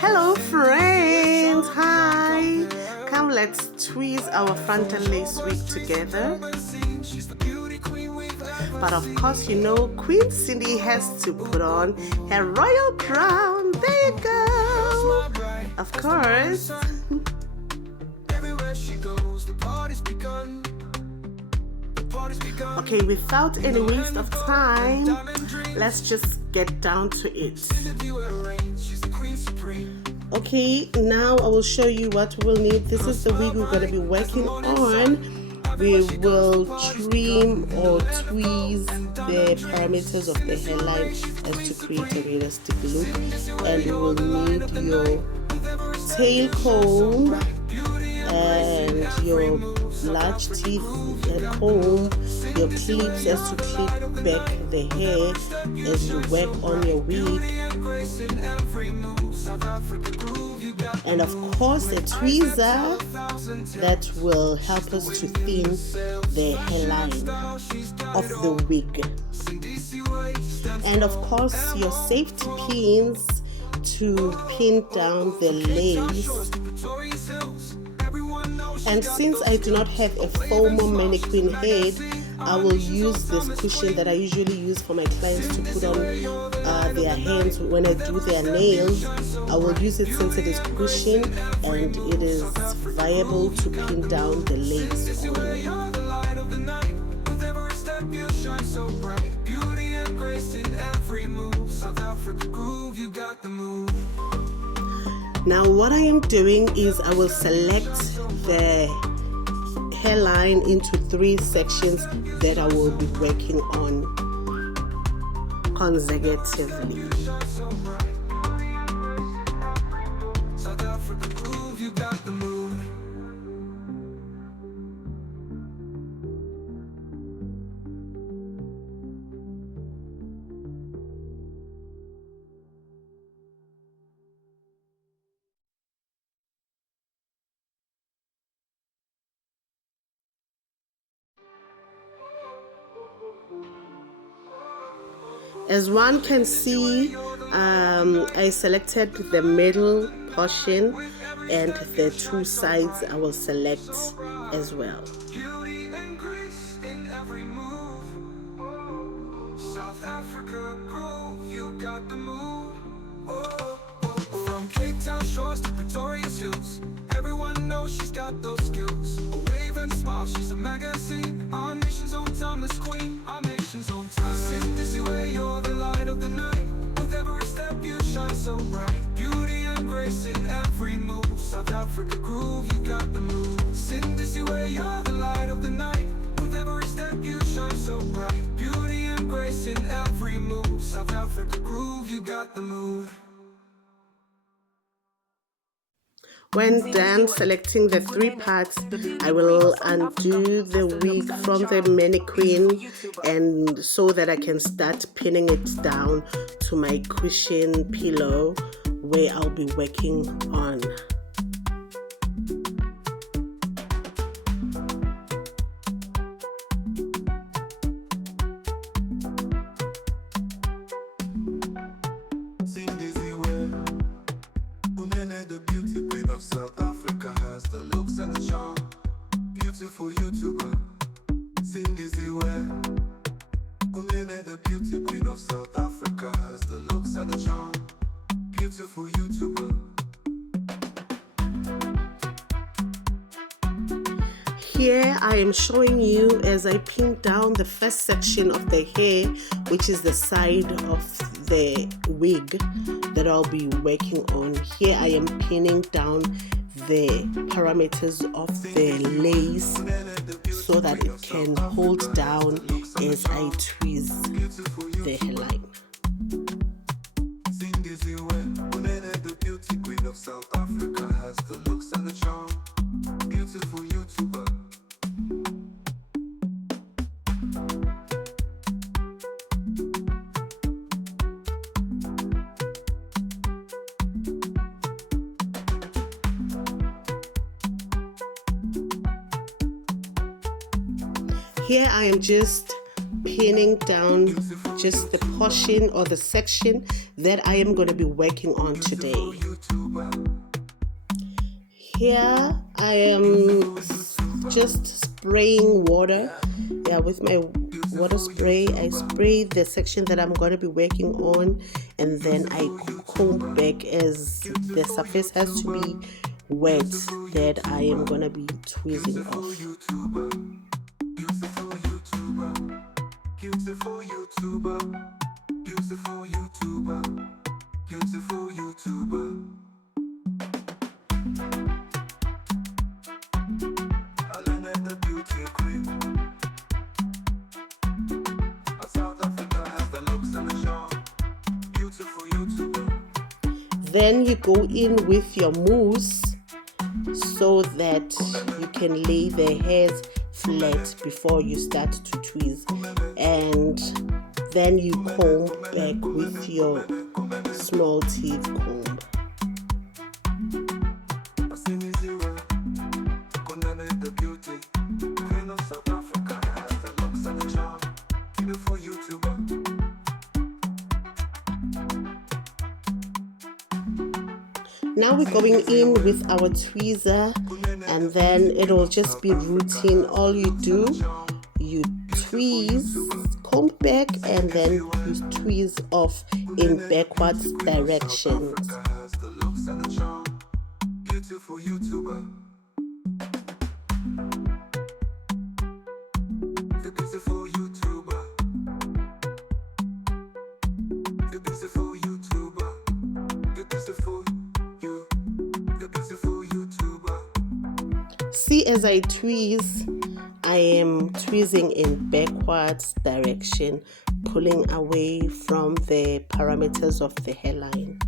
Hello friends, hi. Come, let's tweeze our frontal lace wig together. But of course, you know, Queen Cindy has to put on her royal crown. There you go. Of course. Okay, without any waste of time, let's just get down to it. Okay, now I will show you what we'll need. This is the wig we're going to be working on. We will trim or tweeze the parameters of the hairline as to create a realistic look, and you will need your tail comb and your large teeth comb, your clips as to clip back the hair as you work on your wig, and of course a tweezer that will help us to thin the hairline of the wig, and of course your safety pins to pin down the lace. And since I do not have a formal mannequin head, I will use this cushion that I usually use for my clients to put on their hands when I do their nails. I will use it since it is cushion and it is viable to pin down the lace on. Now what I am doing is I will select the hairline into 3 sections that I will be working on consecutively. As one can see, I selected the middle portion and the 2 sides I will select as well. South Africa, you got the move. From Cape Town shores to Pretoria's hills, everyone knows she's got those skills. A wave and smile, she's a magazine. Our nation's own timeless queen, our nation's own time. Sing dizzy way, you're the light of the night. With every step you shine so bright. Beauty and grace in every move. South Africa groove, you got the move. Sing dizzy way, you're the light of the night. With every step you shine so bright. Beauty and grace in every move. South Africa groove, you got the move. When done selecting the 3 parts, I will undo the wig from the mannequin, and so that I can start pinning it down to my cushion pillow where I'll be working on. South Africa has the looks and the charm. Beautiful YouTuber, sing dizzy way. Unene, the beauty queen of South Africa, has the looks and the charm. Beautiful YouTuber. Here I am showing you as I pin down the first section of the hair, which is the side of the wig that I'll be working on. Here I am pinning down the parameters of the lace so that it can hold down as I tweeze the hairline. The beauty queen of South Africa has the looks and the charm. Beautiful YouTuber. Here I am just pinning down just the portion or the section that I am going to be working on today. Here I am just spraying water. Yeah, with my water spray, I spray the section that I'm going to be working on, and then I comb back as the surface has to be wet that I am going to be tweezing off. Beautiful YouTuber, beautiful YouTuber, beautiful YouTuber. I learned that the beauty queen of South Africa has the looks and the charm. Beautiful YouTuber. Then you go in with your mousse so that you can lay the hairs flat before you start to tweeze, and then you comb back with your small teeth comb. Now we're going in with our tweezer, and then it will just be routine. All you do, you tweeze, comb back, and then you tweeze off in backwards directions. Beautiful YouTuber. The beautiful YouTuber. The beautiful YouTuber. The beautiful. See, as I tweeze, I am tweezing in backwards direction, pulling away from the parameters of the hairline.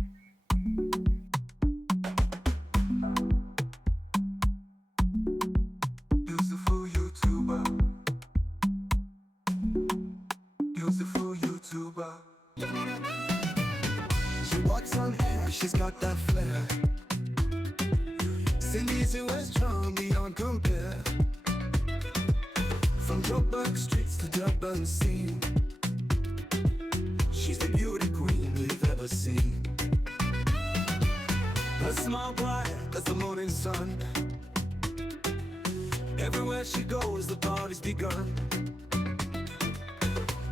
Beautiful YouTuber. Beautiful YouTuber. She walks on air, she's got that flair. Cindy's West charm beyond compare. From Joburg streets to Durban scene, she's the beauty queen we've ever seen. Her smile bright as the morning sun. Everywhere she goes, the party's begun.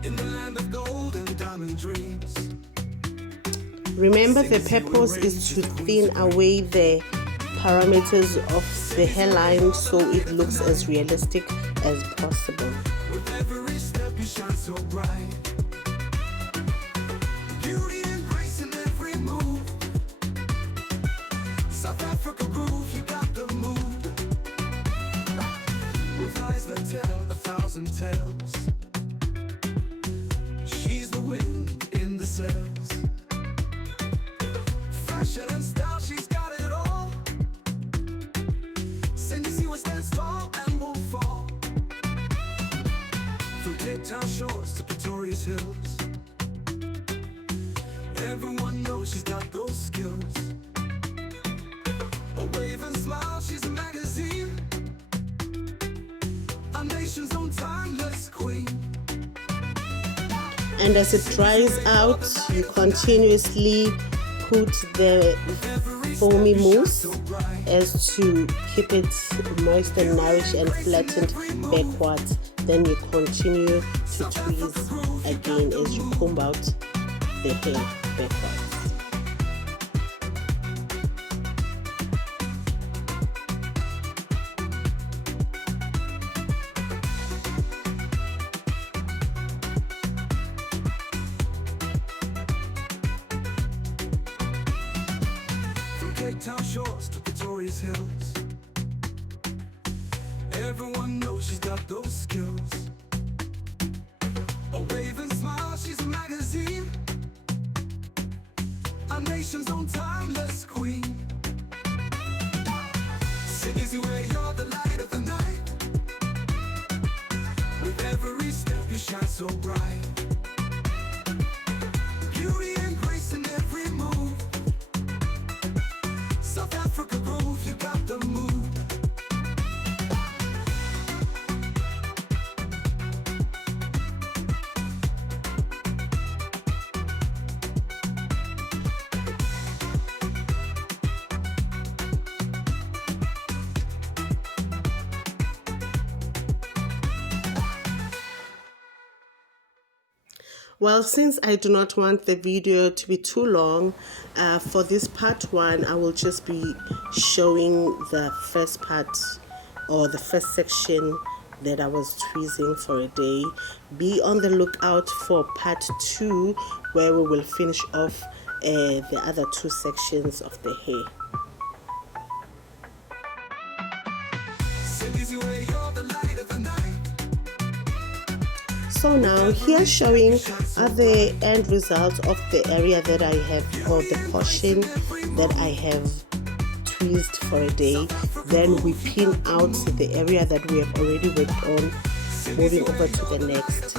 In the land of gold and diamond dreams. Remember, the purpose is to thin away the parameters of the hairline so it looks as realistic as possible. With every step you shine so bright. Beauty and grace in every move. South Africa groove, you got the move. With eyes that tell 1,000 tales. She's the wind in the sails. Fashion and style, she's got it all. Stands tall and won't fall. From Cape Town shores to Pretoria's hills, everyone knows she's got those skills. A wave and smile, she's a magazine. Our nation's own timeless queen. And as it dries out, you continuously put the foamy mousse as to keep it moist and nourished and flattened backwards. Then you continue to tweeze again as you comb out the hair backwards. Cape Town shores to Pretoria's hills, everyone knows she's got those skills. A wave and smile, she's a magazine. Our nation's own timeless queen. Sydney's where you're the light of the night. With every step you shine so bright. Beauty and grace in every move. South Africa groove, you got the move. Well, since I do not want the video to be too long, for this part 1 I will just be showing the first part or the first section that I was tweezing for a day. Be on the lookout for part 2 where we will finish off the other 2 sections of the hair. So now here showing are the end results of the area that I have, or the portion that I have tweezed for a day. Then we pin out the area that we have already worked on, moving over to the next.